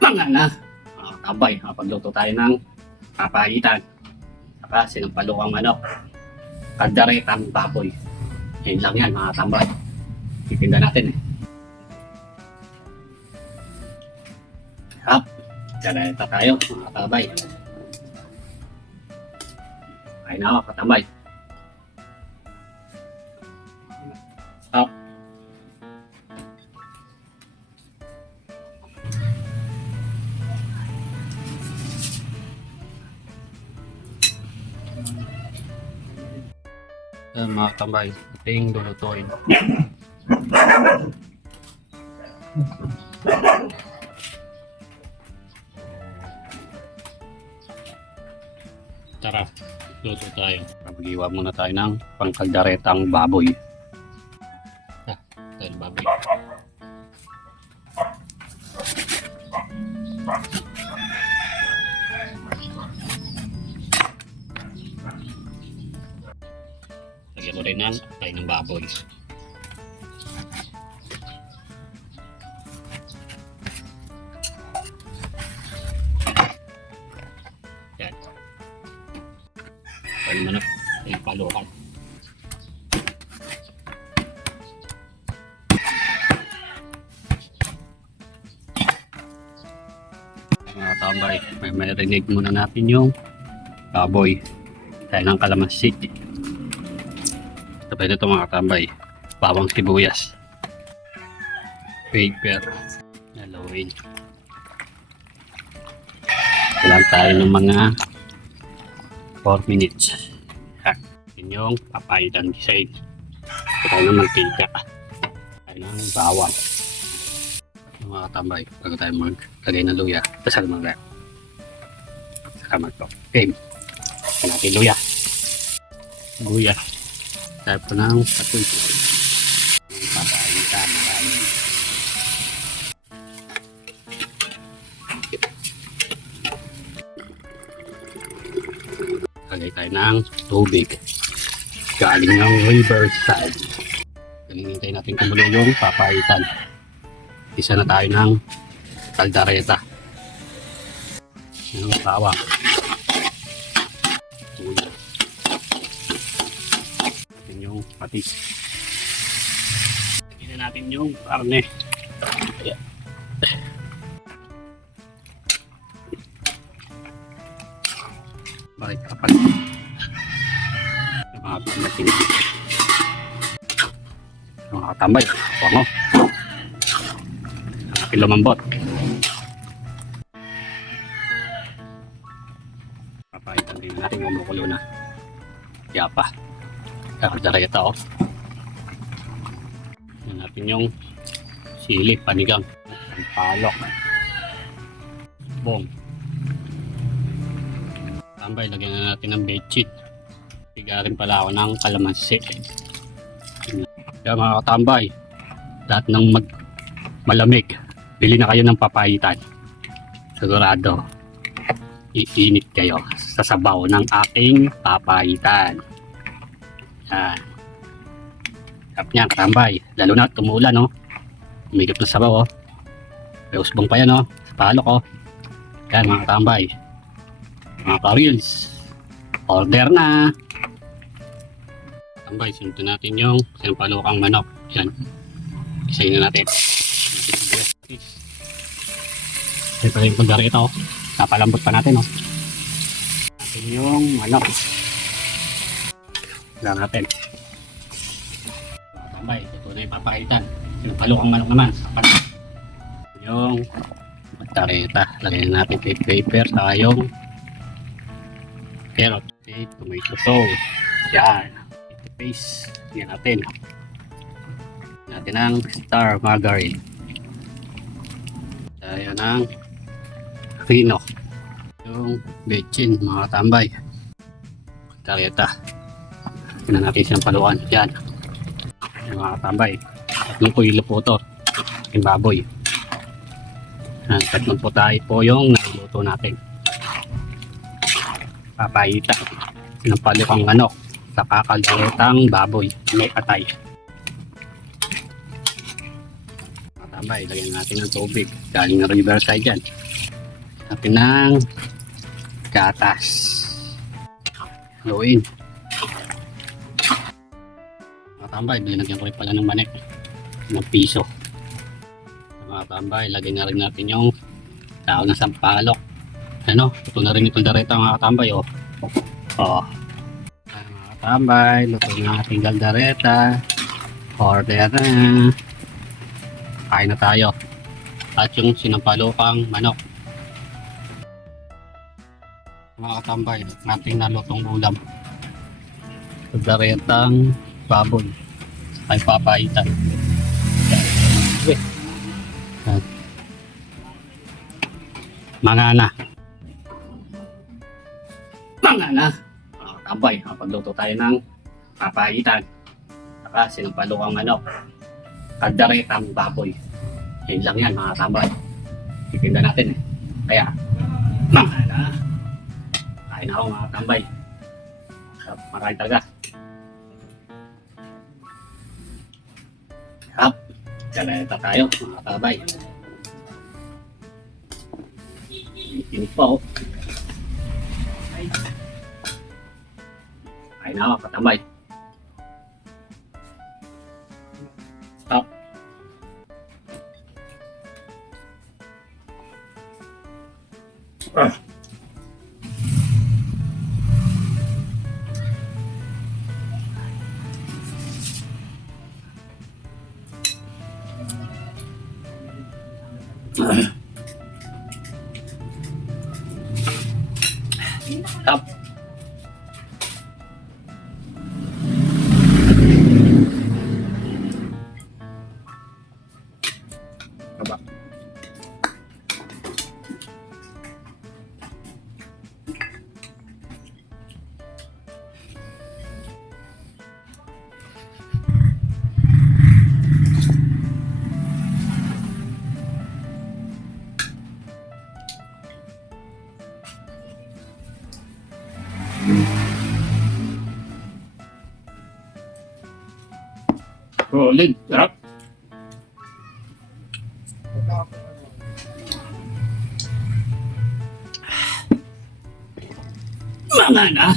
Mga na, tabay, pagluto tayo ng papayitan. Saka sinampalukang manok. Kaldaretang baboy. Yan lang yan mga tambay. Titinda natin eh. Hap, kaldereta tayo mga tabay. Kain na ako katambay. Hap. Mga tambay, ating lulutuin. Tara, luto tayo. Mag-iwa muna tayo ng pangkaldaretang baboy. Tayo baboy. Lagyan mo rin ng tayo ng baboy. Yan. Tayo manok. Tayo palukan. Mga tambay, may marinig muna natin yung baboy. Tayo ng kalamansi. Sabay na ito mga tambay, bawang sibuyas, paper, haluin. Kailangan tayo ng mga 4 minutes. Yun yung papayitan design. Ito tayo ng mantika. Tayo ng bawang. Mga tambay, bago tayo maglagay ng luya, dasal mga saka magpap. Okay, ito natin luya. Luya. Tayo po ng patoy. Papayitan. Lagay tayo ng tubig. Galing ng riverside. Hinihintay natin kumulo yung papayitan. Isa na tayo ng kaldareta. Yung bawang. Yung patis. Tignan natin yung karne. Ayan. Bakit kapal? Yung mga pinatin. Yung mga tambay. Pango. Ang lumambot. Papayitan din natin kumukulo na. Yapa. Kaldereta o. Yan natin yung sili, panigang, palok, bong. Tambay, lagyan na natin ng bedsheet. Tigarin pala ako ng kalamansi. Kaya mga katambay, lahat ng malamig, bili na kayo ng papayitan. Sigurado, iinit kayo sa sabaw ng aking papayitan. Yan. Sarap niya, katambay. Lalo na tumulan, no? Umigap na sabaw, oh. May usbong pa yan, no? Sa palok, oh. Yan, mga katambay. Mga ka-reels. Order na. Katambay, sunod natin yung sinampalukang manok. Yan. Isayin na natin. Yan pa rin yung pagdarita, oh. Napalambot pa natin, oh. Natin yung manok. Lang natin. Tambay, ito na yung papayitan. Sinapalukang manok naman. Yung tareta. Lagyan natin yung paper sa yung carrot. Okay, tomato sauce. Yan. Ito paste. Yan natin. Natin ang star margarine. Tayo ng rino. Yung bechin, mga tambay. Tareta. Tignan natin siyang paluan. Yan. Yung mga tambay. Tatlong kilo po ito. Yung baboy. Yan. Tatlong po tayo po yung nailuto natin. Papayita. Sinampalukang manok. Sa kalderetang baboy. May atay. Mga tambay, lagyan natin ng tubig. Galing ng riverside yan. Natin ng gatas. Haluin. Mga tambay, binagyan ko rin pala ng manik. Ng piso. Mga tambay, lagyan na rin natin yung daon ng sampalok. Ano, ito na rin itong dareta mga katambay, oh. Oh. Mga katambay, luto na ating galdareta. Order na. Kain na tayo. At yung sinampalokang manok. Mga katambay, ating nalutong ulam. Galdaretang baboy. Ay papaitan. Mga na. Mga na. Mga katambay, pagluto tayo ng papaitan. Saka sinampalokang manok. Kaldaretang baboy. Yun lang yan mga katambay. Titinda natin eh. Kaya, mga na. Kain ako mga katambay. Makain talaga. Yup. Kaldereta tayo mga katambay. Tinig pa oh. Kain na ako katambay. Stop. Stop. Baba. Rolling. Sarap. Mga na.